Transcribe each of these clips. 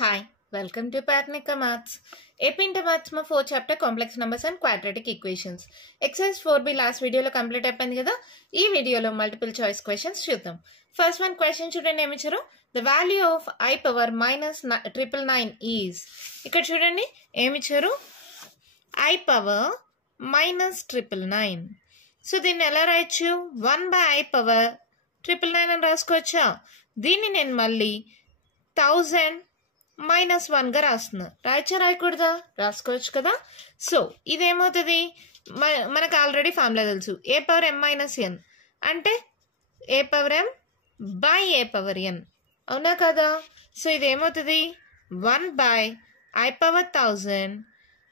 Hi, welcome to Pratnika Maths. AP Inter Maths ma 4 chapter complex numbers and quadratic equations. Exercise 4B last video lo complete అయిపోయింది కదా. ఈ వీడియోలో multiple choice questions చూద్దాం. First one question చూడండి ఏమి ఇచ్చారు. The value of I power minus 999 is. ఇక్కడ చూడండి ఏమి ఇచ్చారు. I power minus 999. సో దీన్ని ఎలా రాయొచ్చు. 1 by I power 999 అని రాసుకోవచ్చా. దీన్ని నేను మళ్ళీ 1000 -1 గా రాస్తున్నా. రాయచ్చా రాయకూడదా. రాసుకోవచ్చు కదా. సో ఇదేమవుతుంది. మనకు ఆల్రెడీ ఫార్ములా తెలుసు. ఏ పవర్ m - n అంటే A power m by A power n అవునా కదా. సో ఇదేమవుతుంది 1 by I power 1000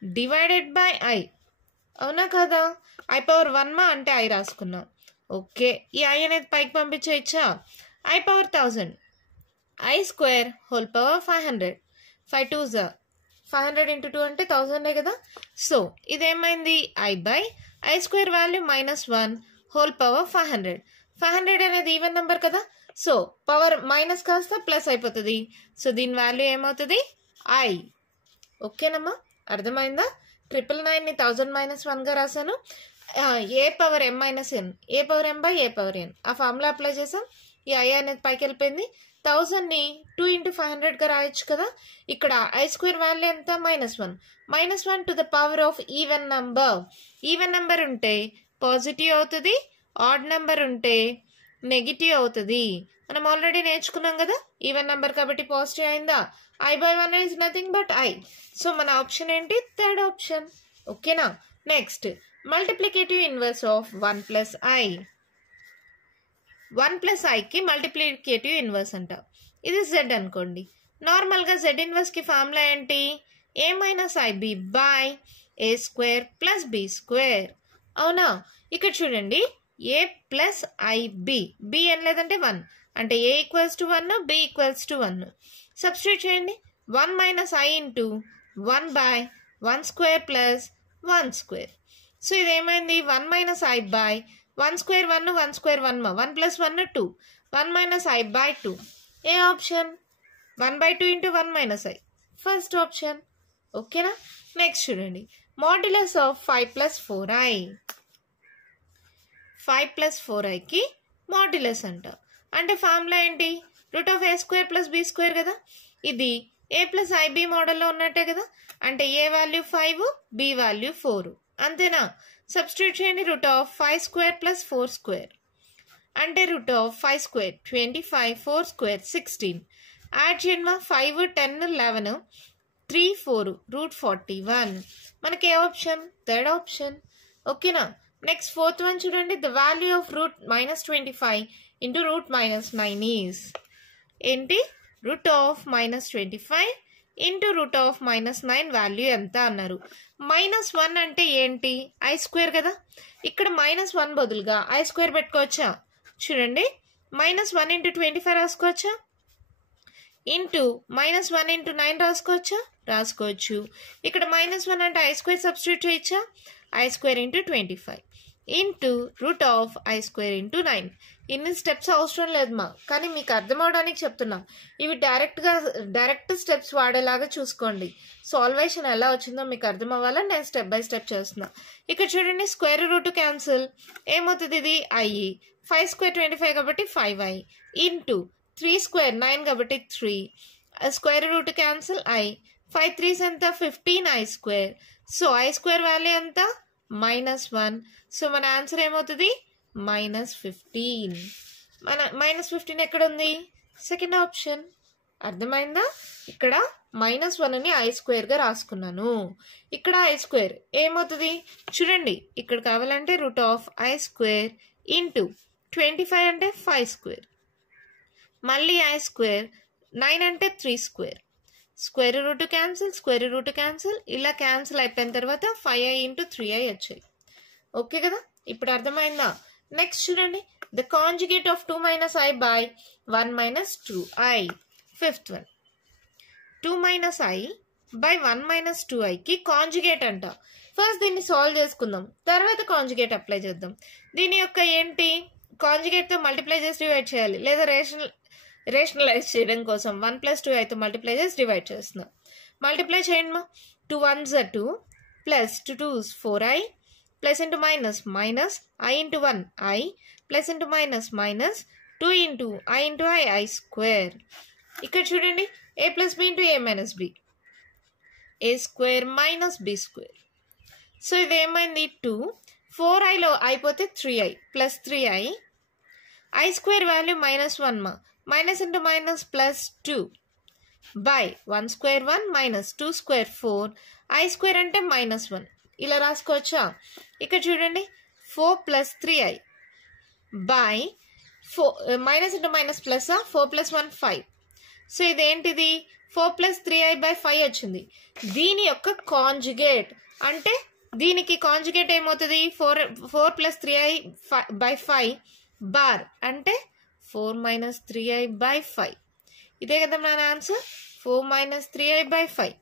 divided by i అవునా కదా. I power 1 మా అంటే i రాసుకున్నాం. ఓకే, ఈ i అనేది పైకి పంపించేయచ్చా. I power 1000 I square whole power 500. 5 2s 500 into 2 అంటే 1000 కదా. సో ఇదేమైంది I by I square value -1 whole power 500. 500 అనేది ఈవెన్ నెంబర్ కదా. సో పవర్ మైనస్ కాస్త ప్లస్ అయిపోతుంది. సో దీని వాల్యూ ఏమవుతుంది I. ఓకేనమ్మా, అర్థమైందా. 999ని 1000 -1 గా రాశాను. A power m - n A power m by A power n ఆ ఫార్ములా అప్లై చేసాం. ఈ I అనేది పైకి వెళ్ళిపోయింది. 1000ని 2 into 500 గా రాయొచ్చు కదా. ఇక్కడ I స్క్వేర్ వాల్యూ ఎంత -1. -1 to the power of even number. Even number ఉంటే పాజిటివ్ అవుతుంది, ఆడ్ నెంబర్ ఉంటే నెగిటివ్ అవుతుంది. మనం ఆల్రెడీ నేర్చుకున్నాం కదా. ఈవెన్ నెంబర్ కాబట్టి పాజిటివ్ అయిందా. I by 1 is nothing but I. So మన ఆప్షన్ ఏంటి, థర్డ్ ఆప్షన్. ఓకేనా. Next multiplicative inverse of 1 plus I. 1 plus iకి మల్టిప్లికేటివ్ ఇన్వర్స్ అంట. ఇది z అనుకోండి. నార్మల్గా z ఇన్వర్స్ కి ఫార్ములా ఏంటి, a - ib by a square plus b square అవునా. ఇక్కడ చూడండి a ప్లస్ ib, b అని లేదంటే 1 అంటే a equals to 1 b equals to 1. Substitute చేయండి. 1 - i into 1 by 1 square plus 1 square. So ఇదేమైంది 1 - i by 1 square 1 1 square 1 1 plus 1 2 1 - i by 2. ఏ option 1/2 into 1 - i first option. ఓకేనా. నెక్స్ట్ చూడండి modulus of 5 + 4i. 5 + 4iకి modulus అంట. అంటే formula ఏంటి, √a² + b² కదా. ఇది a + ib మోడల్లో ఉన్నట్టే కదా. అంటే a వాల్యూ 5 b వాల్యూ 4 అంతేనా. సబ్స్టిట్యూట్ చేయండి. √5² + 4² అంటే √5² 25 4² 16. యాడ్ చేయండి. 5 10 11 3 4 √41. మనకి ఏ ఆప్షన్, థర్డ్ ఆప్షన్. ఓకేనా. నెక్స్ట్ ఫోర్త్ వన్ చూడండి. The value of √-25 into √-9 is ఏంటి, √-25 ఇంటూ √-9 వాల్యూ ఎంత అన్నారు. -1 అంటే ఏంటి, I స్క్వేర్ కదా. ఇక్కడ -1 బదులుగా I స్క్వేర్ పెట్టుకోవచ్చా. చూడండి -1 ఇంటూ 25 రాసుకోవచ్చా. ఇంటూ -1 ఇంటూ 9 రాసుకోవచ్చా. రాసుకోవచ్చు. ఇక్కడ -1 అంటే I స్క్వేర్ సబ్స్టిట్యూట్ చేయొచ్చా. I square into 25 into √I² into 9. ఇన్ని స్టెప్స్ అవసరం లేదు మా, కానీ మీకు అర్థం అవడానికి చెప్తున్నాం. ఇవి డైరెక్ట్ స్టెప్స్ వాడేలాగా చూసుకోండి. సాల్వేషన్ ఎలా వచ్చిందో మీకు అర్థం అవ్వాలని నేను స్టెప్ బై స్టెప్ చేస్తున్నా. ఇక్కడ చూడండి స్క్వేర్ రూట్ క్యాన్సిల్ ఏమవుతుంది, ఇది I 5 స్క్వేర్ 25 కాబట్టి 5i ఇంటూ 3 స్క్వేర్ 9 కాబట్టి 3 square root cancel I 5 3s ఎంత 15i square. So I square value ఎంత -1. సో మన ఆన్సర్ ఏమవుతుంది -15. మన -15 ఎక్కడ ఉంది, సెకండ్ ఆప్షన్. అర్థమైందా. ఇక్కడ -1ని I స్క్వేర్ గా రాసుకున్నాను. ఇక్కడ I స్క్వేర్ ఏమవుతుంది చూడండి. ఇక్కడ కావాలంటే √I² ఇంటూ 25 అంటే 5 స్క్వేర్ మళ్ళీ I స్క్వేర్ 9 అంటే 3 square square root cancel square root cancel ఇలా క్యాన్సిల్ అయిపోయిన తర్వాత 5i ఇంటూ 3i వచ్చాయి. ఓకే కదా. ఇప్పుడు అర్థమైందా. నెక్స్ట్ చూడండి the conjugate of 2 - i by 1 - 2i. Fifth one 2 - i by 1 - 2iకి కాంజుగేట్ అంట. ఫస్ట్ దీన్ని సాల్వ్ చేసుకుందాం, తర్వాత కాంజుగేట్ అప్లై చేద్దాం. దీని యొక్క ఏంటి, కాంజుగేట్తో మల్టిప్లై చేసి డివైడ్ చేయాలి, లేదా రేషనలైజ్ చేయడం కోసం 1 + 2i తో మల్టిప్లై చేసి డివైడ్ చేస్తున్నాం. మల్టిప్లై చేయండి మా. 2 1s are 2 plus 2 2s 4i plus into minus minus I into 1 I plus into minus minus 2 into I square. ఇక్కడ చూడండి a plus b into a minus b, a square minus b square. So ఇది ఏమైంది 2, 4iలో అయిపోతే 3i plus 3i, I square value -1 మా, minus into minus plus 2 by 1 square 1 minus 2 square 4, I square అంటే -1. ఇలా రాసుకోవచ్చా? ఇక్కడ చూడండి 4 plus 3i by 4 minus into minus plus 4 plus 1 5. So ఇదేంటిది 4 plus 3i by 5 వచ్చింది. దీని యొక్క కాంజుగేట్ అంటే దీనికి కాంజుగేట్ ఏమవుతుంది 4 plus 3i by 5 బార్ అంటే 4 minus 3i by 5. ఇదే కదా మన ఆన్సర్ 4 minus 3i by 5.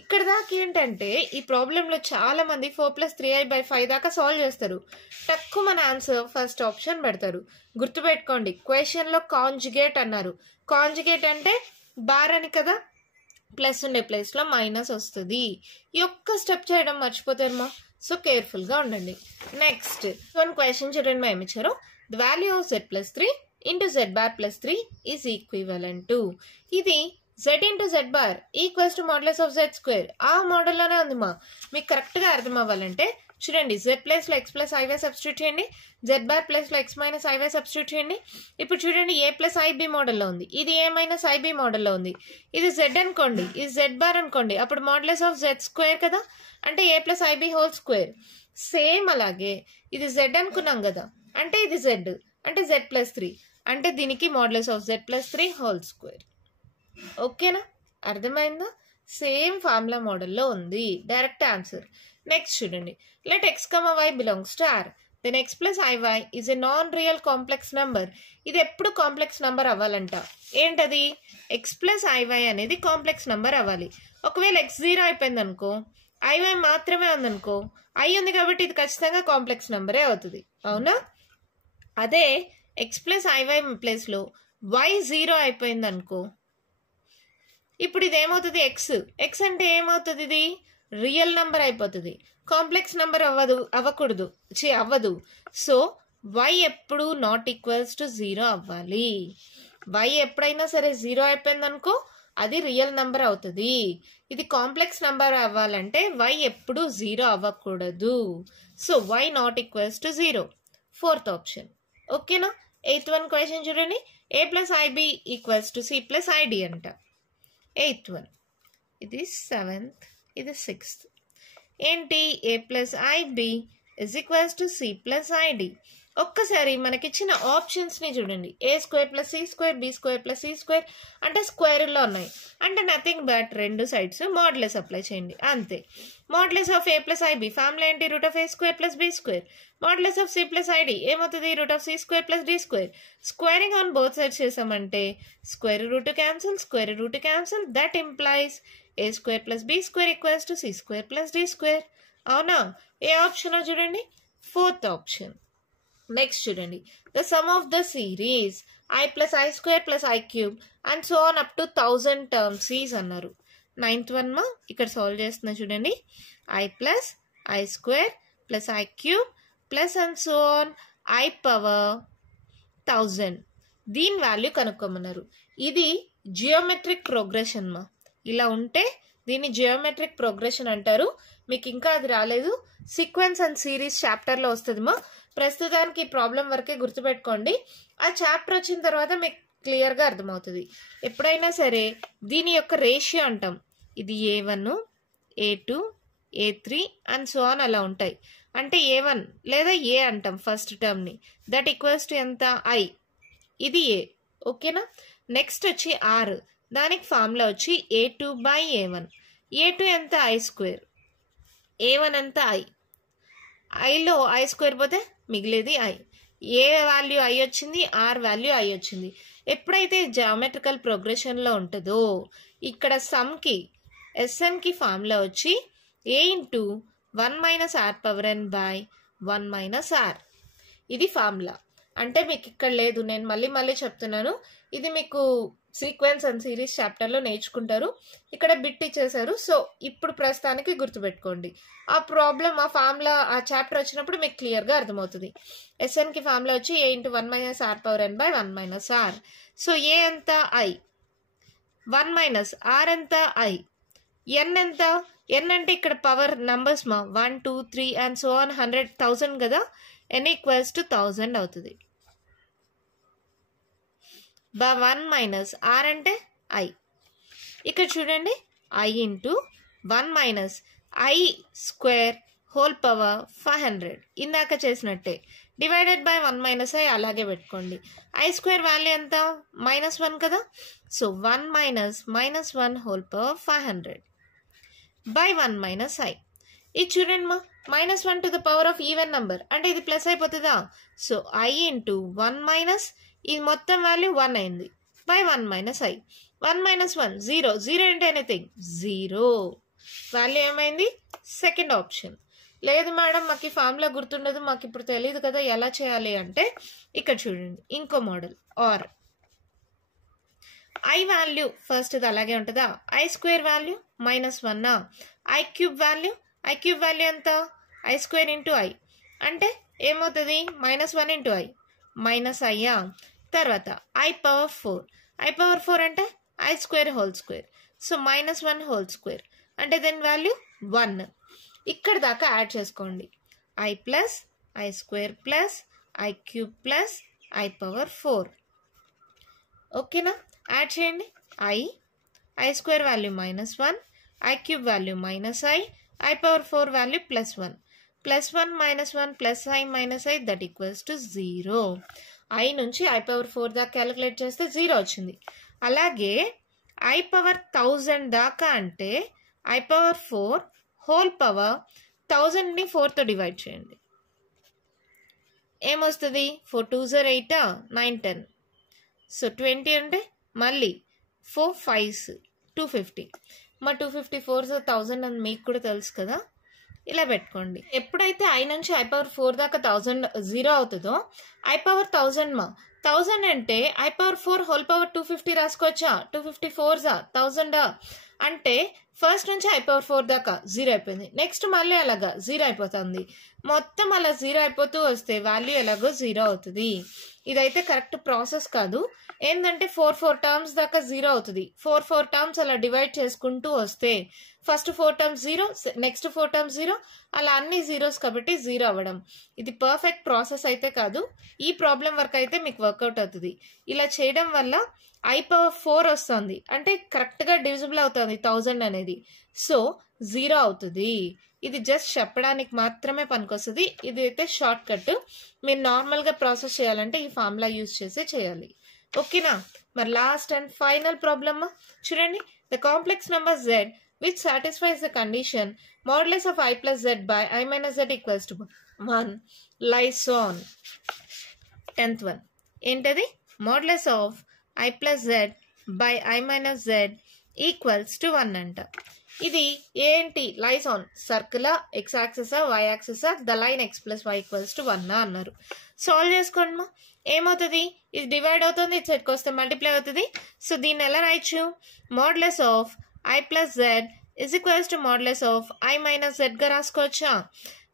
ఇక్కడ దాకా ఏంటంటే ఈ ప్రాబ్లంలో చాలా మంది 4 plus 3i by 5 దాకా సాల్వ్ చేస్తారు. తక్కువ మన ఆన్సర్ ఫస్ట్ ఆప్షన్ పెడతారు. గుర్తుపెట్టుకోండి, క్వశ్చన్లో కాంజుగేట్ అన్నారు. కాంజుగేట్ అంటే బార్ అని కదా, ప్లస్ ఉండే ప్లేస్లో మైనస్ వస్తుంది. ఈ ఒక్క స్టెప్ చేయడం మర్చిపోతారమ్మా. సో కేర్ఫుల్గా ఉండండి. నెక్స్ట్ క్వశ్చన్ చూడండి, మేము ఇచ్చారు the value of z plus 3 into z bar plus 3 is equivalent to. ఇది z into z bar equals to models of z square. ఆ మోడల్లోనే ఉంది మా. మీకు కరెక్ట్గా అర్థం అవ్వాలంటే చూడండి, z ప్లేస్లో x ప్లస్ ఐవై సబ్స్టిట్యూట్ చేయండి, z బార్ ప్లేస్లో x మైనస్ ఐవై సబ్స్టిట్యూట్ చేయండి. ఇప్పుడు చూడండి a ప్లస్ ఐబి మోడల్లో ఉంది, ఇది a మైనస్ ఐబి మోడల్లో ఉంది. ఇది z అనుకోండి, ఇది z బార్ అనుకోండి, అప్పుడు మోడలస్ ఆఫ్ z స్క్వేర్ కదా, అంటే a plus ib whole square. Same అలాగే ఇది z అనుకున్నాం కదా, అంటే ఇది z అంటే z ప్లస్ 3, అంటే దీనికి modulus of z plus 3 whole square. ఓకేనా, అర్థమైందా? సేమ్ ఫార్ములా మోడల్లో ఉంది. Direct answer. నెక్స్ట్ చూడండి, let x, y belongs to R, then x plus iy is a non real complex number. ఇది ఎప్పుడు కాంప్లెక్స్ నంబర్ అవ్వాలంట. ఏంటది? x ప్లస్ ఐవై అనేది కాంప్లెక్స్ నంబర్ అవ్వాలి. ఒకవేళ x 0 అయిపోయింది అనుకో, ఐవై మాత్రమే ఉందనుకో, ఐ ఉంది కాబట్టి ఇది ఖచ్చితంగా కాంప్లెక్స్ నంబరే అవుతుంది. అవునా? అదే x ప్లస్ ఐవై ప్లేస్లో y 0 అయిపోయింది అనుకో, ఇప్పుడు ఇది ఏమవుతుంది? x అంటే ఏమవుతుంది? ఇది రియల్ నంబర్ అయిపోతుంది, కాంప్లెక్స్ నంబర్ అవ్వదు. సో y ఎప్పుడు నాట్ ఈక్వల్స్ టు 0 అవ్వాలి. y ఎప్పుడైనా సరే 0 అయిపోయింది అనుకో, అది రియల్ నంబర్ అవుతుంది. ఇది కాంప్లెక్స్ నంబర్ అవ్వాలంటే y ఎప్పుడు 0 అవ్వకూడదు. So y not equals to 0, fourth option. ఓకేనా? 8th one క్వశ్చన్ చూడండి, a plus ib equals to c plus id అంట. 8th one, ఇది 7th, ఇది 6th. ఏంటి? a plus ib is equals to c plus id. ఒక్కసారి మనకిచ్చిన ఆప్షన్స్ని చూడండి, a square plus c square, b square plus c square అంటే స్క్వేర్లో ఉన్నాయి, అంటే నథింగ్ బట్ రెండు సైడ్స్ మోడ్లెస్ అప్లై చేయండి అంతే. Modulus of a plus i b formula ఏంటి? Root of a square plus b square. Modulus of c plus i d ఏమవుతుంది? Root of c square plus d square. Squaring on both sides చేసామంటే square root cancel, that implies a square plus b square equals to c square plus d square. అవునా? ఏ option చూడండి, fourth option. Next చూడండి, the sum of the series i plus i square plus i cube and so on up to 1000 terms is అన్నారు. 9th one మా ఇక్కడ solve చేస్తున్నా చూడండి, i plus i square plus i cube plus and so on i power 1000. దీని value కనుక్కోమన్నారు. ఇది geometric progression మా. ఇలా ఉంటే దీన్ని జియోమెట్రిక్ ప్రోగ్రెషన్ అంటారు. మీకు ఇంకా అది రాలేదు, సీక్వెన్స్ అండ్ సిరీస్ చాప్టర్లో వస్తుంది మా. ప్రస్తుతానికి ఈ ప్రాబ్లం వరకే గుర్తుపెట్టుకోండి. ఆ చాప్టర్ వచ్చిన తర్వాత మీకు క్లియర్గా అర్థమవుతుంది. ఎప్పుడైనా సరే దీని యొక్క రేషియో అంటాం, ఇది a1, a2, a3 and so on అలా ఉంటాయి. అంటే a1 లేదా a అంటాం ఫస్ట్ టర్మ్ని, దట్ ఈక్వల్స్ టు ఎంత? i. ఇది a. ఓకేనా? నెక్స్ట్ వచ్చి r, దానికి ఫార్ములా వచ్చి a2 బై a1. a2 ఎంత? i square. a1 ఎంత? i. ఐలో i స్క్వేర్ పోతే మిగిలేది i. ఏ వాల్యూ i వచ్చింది, r వాల్యూ i వచ్చింది. ఎప్పుడైతే జామెట్రికల్ ప్రోగ్రెషన్లో ఉంటుందో ఇక్కడ సమ్కి ఎస్ఎన్కి ఫార్ములా వచ్చి a into 1 minus r power n by 1 minus r. ఇది ఫార్ములా. అంటే మీకు ఇక్కడ లేదు. నేను మళ్ళీ చెప్తున్నాను. ఇది మీకు సీక్వెన్స్ అండ్ సిరీస్ చాప్టర్లో నేర్చుకుంటారు. ఇక్కడ బిట్ ఇచ్చేసారు. సో ఇప్పుడు ప్రస్తుతానికి గుర్తుపెట్టుకోండి. ఆ ప్రాబ్లం ఆ ఫార్ములా ఆ చాప్టర్ వచ్చినప్పుడు మీకు క్లియర్గా అర్థమవుతుంది. ఎస్ఎన్కి ఫార్ములా వచ్చి a × 1 - r⁴n/1 - r. సో ఏ ఎంత i, 1 - r ఎంత i, n ఎంత, n అంటే ఇక్కడ పవర్ నంబర్స్ మా 1 2 3 అండ్ సో ఆన్ 100,000 కదా. n = 1000 అవుతుంది. 1 - r అంటే i. ఇక్కడ చూడండి i × 1 - i² హోల్ పవర్ 500 ఇందాక చేసినట్టే డివైడెడ్ బై 1 - i అలాగే పెట్టుకోండి. i² వాల్యూ ఎంత -1 కదా. So 1 - -1 whole power 500 by 1 - i. ఇది చూడండి మా -1 to the power of even number అంటే ఇది ప్లస్ అయిపోతుందా. సో i × 1 ఇది మొత్తం వాల్యూ 1 అయింది బై 1 - i. 1 - 1 0. 0 అంటే ఎనీథింగ్ 0. వాల్యూ ఏమైంది సెకండ్ ఆప్షన్. లేదు మేడం మాకు ఈ ఫార్ములా గుర్తుండదు, మాకు ఇప్పుడు తెలియదు కదా ఎలా చేయాలి అంటే ఇక్కడ చూడండి ఇంకో model. Or i value first ఇది అలాగే ఉంటుందా. i² వాల్యూ -1 i³ వాల్యూ ఎంత i² × i అంటే ఏమవుతుంది -1 × i -i. తర్వాత i⁴ అంటే i² whole square. So -1 whole square అంటే దీని వాల్యూ 1. ఇక్కడ దాకా యాడ్ చేసుకోండి. i + i² + i³ + i⁴. ఓకేనా. యాడ్ చేయండి. i² value -1 i³ value -i i⁴ value +1 +1 -1 +i - i that = 0. i నుంచి i⁴ దాకా క్యాలిక్యులేట్ చేస్తే 0 వచ్చింది. అలాగే i⁻1000 దాకా అంటే i⁴ హోల్ పవర్ 1000ని 4తో డివైడ్ చేయండి. ఏమొస్తుంది 4 2s are 8 9 10. సో 20 అంటే మళ్ళీ 4 5s 250. మా 254 1000 అని మీకు కూడా తెలుసు కదా. ఇలా పెట్టుకోండి. ఎప్పుడైతే i నుంచి i⁴ దాకా 1000 0 అవుతుందో i⁻1000 మా 1000 అంటే i⁴ హోల్ పవర్ 250 రాసుకోవచ్చా. 254s 1000 అంటే ఫస్ట్ నుంచి i⁴ దాకా 0 అయిపోయింది. నెక్స్ట్ మళ్ళీ అలాగా 0 అయిపోతుంది. మొత్తం అలా 0 అయిపోతూ వస్తే వాల్యూ ఎలాగో 0 అవుతుంది. ఇదైతే కరెక్ట్ ప్రాసెస్ కాదు. ఏంటంటే 4 టర్మ్స్ దాకా 0 అవుతుంది. 4 టర్మ్స్ అలా డివైడ్ చేసుకుంటూ వస్తే ఫస్ట్ 4 టర్మ్స్ 0 నెక్స్ట్ 4 టర్మ్స్ 0 అలా అన్ని జీరోస్ కాబట్టి 0 అవ్వడం. ఇది పర్ఫెక్ట్ ప్రాసెస్ అయితే కాదు. ఈ ప్రాబ్లం వరకు అయితే మీకు వర్కౌట్ అవుతుంది. ఇలా చేయడం వల్ల i⁴ వస్తుంది అంటే కరెక్ట్గా డివిజిబుల్ అవుతుంది 1000 అనేది. సో 0 అవుతుంది. ఇది జస్ట్ చెప్పడానికి మాత్రమే పనికొస్తుంది. ఇది అయితే షార్ట్ కట్. మీరు నార్మల్గా ప్రాసెస్ చేయాలంటే ఈ ఫార్ములా యూజ్ చేసే చేయాలి. ఓకేనా. మరి లాస్ట్ అండ్ ఫైనల్ ప్రాబ్లమ్ చూడండి. The complex number z which satisfies the condition modulus of i plus z by i minus z equals to 1 lies on 10th one. ఏంటది modulus of i plus z by i minus z equals to 1 అంట. ఇది ఏంటి lies on circle x axis y axis the line x plus y equals to 1 అన్నారు. Solve చేసుకోండి మా. ఏమవుతుంది ఇది divide అవుతుంది, ఇటు సైడ్కి వస్తే మల్టిప్లై అవుతుంది. సో దీన్ని ఎలా రాయొచ్చు modulus of i plus z is equals to modulus of i minus z గా రాసుకోవచ్చా.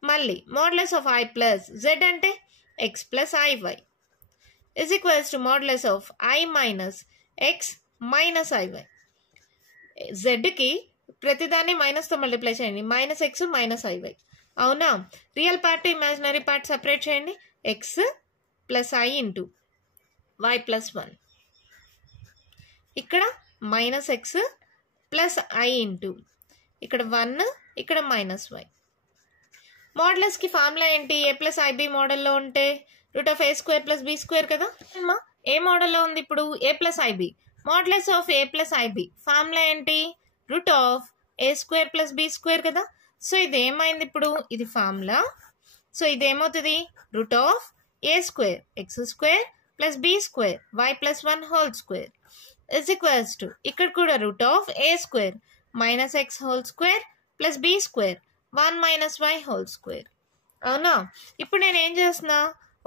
మళ్ళీ modulus of i plus z అంటే x plus iy is equals to modulus of i minus x minus iy. zకి ప్రతిదాన్ని మైనస్తో multiply చేయండి. -x -iy అవునా. Real part imaginary part separate చేయండి. x plus i into y plus 1 ఇక్కడ -x plus i into ఇక్కడ 1 ఇక్కడ -y. మోడలస్కి formula ఏంటి a plus ib మోడల్లో ఉంటే √a² + b² కదా. ఏ మోడల్లో ఉంది ఇప్పుడు a plus ib. Models of a plus ib formula ఏంటి √a² + b² కదా. సో ఇది ఏమైంది ఇప్పుడు ఇది ఫార్ములా. సో ఇది ఏమవుతుంది √a² x² + b² y plus 1 whole square is equals to ఇక్కడ కూడా √a² - x whole square + b² 1 - y whole square అవునా. ఇప్పుడు నేను ఏం చేస్తున్నా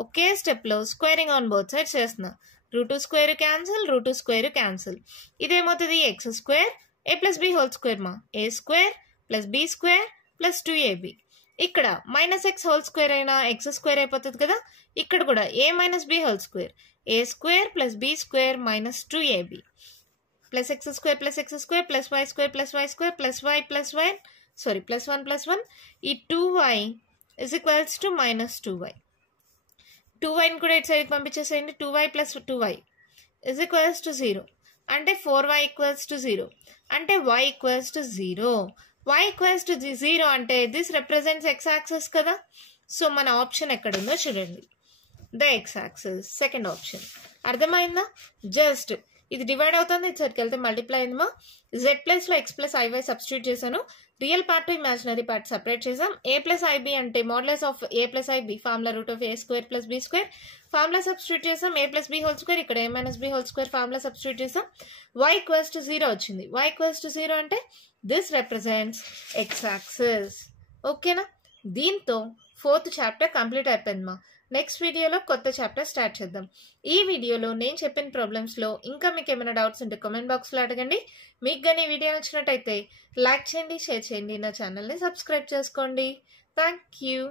ఒకే స్టెప్లో స్క్వేరింగ్ ఆన్ బోత్ సైడ్స్ చేస్తున్నా. Root square cancel, root square cancel. ఇదేమవుతుంది? X square A plus B whole square మా A square plus B square plus 2ab. ఇక్కడ మైనస్ ఎక్స్ హోల్ స్క్వేర్ అయినా ఎక్స్ స్క్వేర్ అయిపోతుంది కదా. ఇక్కడ కూడా ఏ minus B whole square a square plus B square minus 2ab plus x square plus y square plus y square plus y plus y plus 1 ఈ 2y is equals to minus 2y. 2yని కూడా ఇటు సైడ్కి పంపించేసేయండి. 2y plus 2y is equals to 0 అంటే 4y equals to 0 అంటే y equals to 0. y equals to 0 అంటే this represents x axis కదా. సో మన ఆప్షన్ ఎక్కడుందో చూడండి, the X axis, second option. అర్థమైందా? జస్ట్ ఇది డివైడ్ అవుతుంది, ఇటు సైడ్కి వెళ్తే మల్టిప్లై అయిందమ్మా. జెడ్ ప్లస్లో ఎక్స్ ప్లస్ ఐవై సబ్స్టిట్యూట్ చేశాను. Real part imaginary part separate చేసాం. ఏ ప్లస్ ఐబి అంటే modulus of A plus i b formula root of A square plus B square formula substitute చేసాం. A plus B whole square ఇక్కడ A minus B whole square formula substitute చేసాం. y equals to 0 వచ్చింది. y equals to 0 అంటే this represents x axis. ఓకేనా? దీంతో 4th chapter complete అయిపోయిందమ్మా. Next వీడియోలో కొత్త చాప్టర్ స్టార్ట్ చేద్దాం. ఈ వీడియోలో నేను చెప్పిన ప్రాబ్లమ్స్లో ఇంకా మీకు ఏమైనా డౌట్స్ ఉంటే కామెంట్ బాక్స్లో అడగండి. మీకు కానీ వీడియో నచ్చినట్టయితే లైక్ చేయండి, షేర్ చేయండి, నా ఛానల్ని సబ్స్క్రైబ్ చేసుకోండి. Thank you.